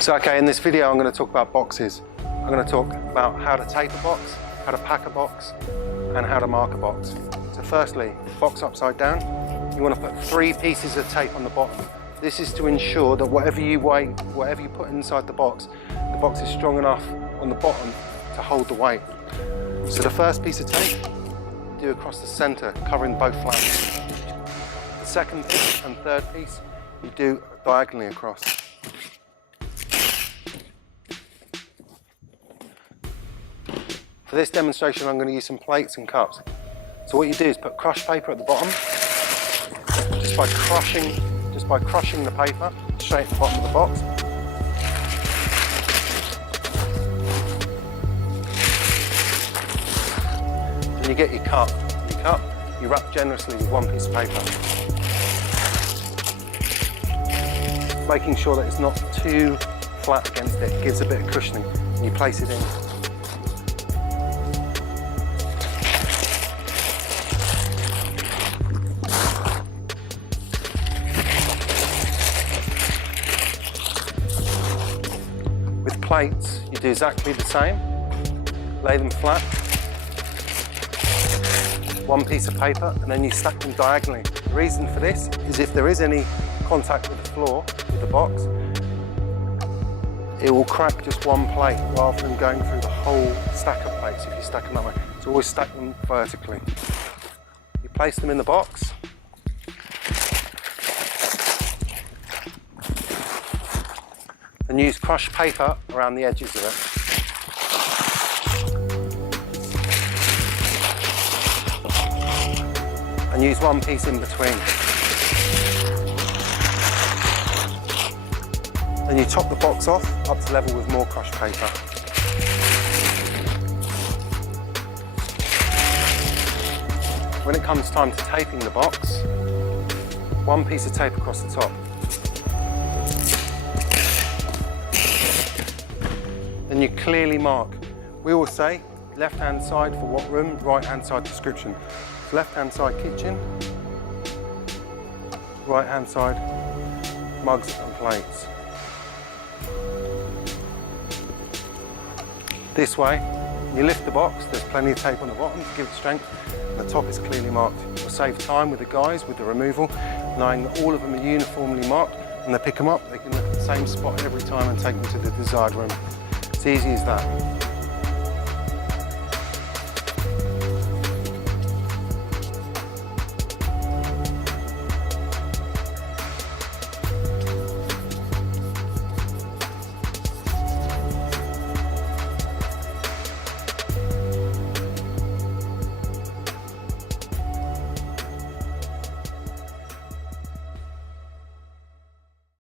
So okay, in this video I'm going to talk about boxes. I'm going to talk about how to tape a box, how to pack a box, and how to mark a box. So firstly, box upside down. You want to put 3 pieces of tape on the bottom. This is to ensure that whatever you put inside the box is strong enough on the bottom to hold the weight. So the first piece of tape, you do across the center, covering both flanks. The second piece and third piece, you do diagonally across. For this demonstration, I'm going to use some plates and cups. So what you do is put crushed paper at the bottom, just by crushing the paper straight at the bottom of the box. And you get your cup. You wrap generously with 1 piece of paper, making sure that it's not too flat against it. It gives a bit of cushioning, and you place it in. With plates, you do exactly the same. Lay them flat, 1 piece of paper, and then you stack them diagonally. The reason for this is if there is any contact with the floor, with the box, it will crack just 1 plate rather than going through the whole stack of plates if you stack them that way. So always stack them vertically. You place them in the box. And use crushed paper around the edges of it. And use 1 piece in between. Then you top the box off up to level with more crushed paper. When it comes time to taping the box, 1 piece of tape across the top. Then you clearly mark. We always say left-hand side for what room, right-hand side description. So left-hand side kitchen, right-hand side mugs and plates. This way, you lift the box, there's plenty of tape on the bottom to give it strength, and the top is clearly marked. It will save time with the guys with the removal, knowing that all of them are uniformly marked, and they pick them up, they can look at the same spot every time and take them to the desired room. It's easy as that.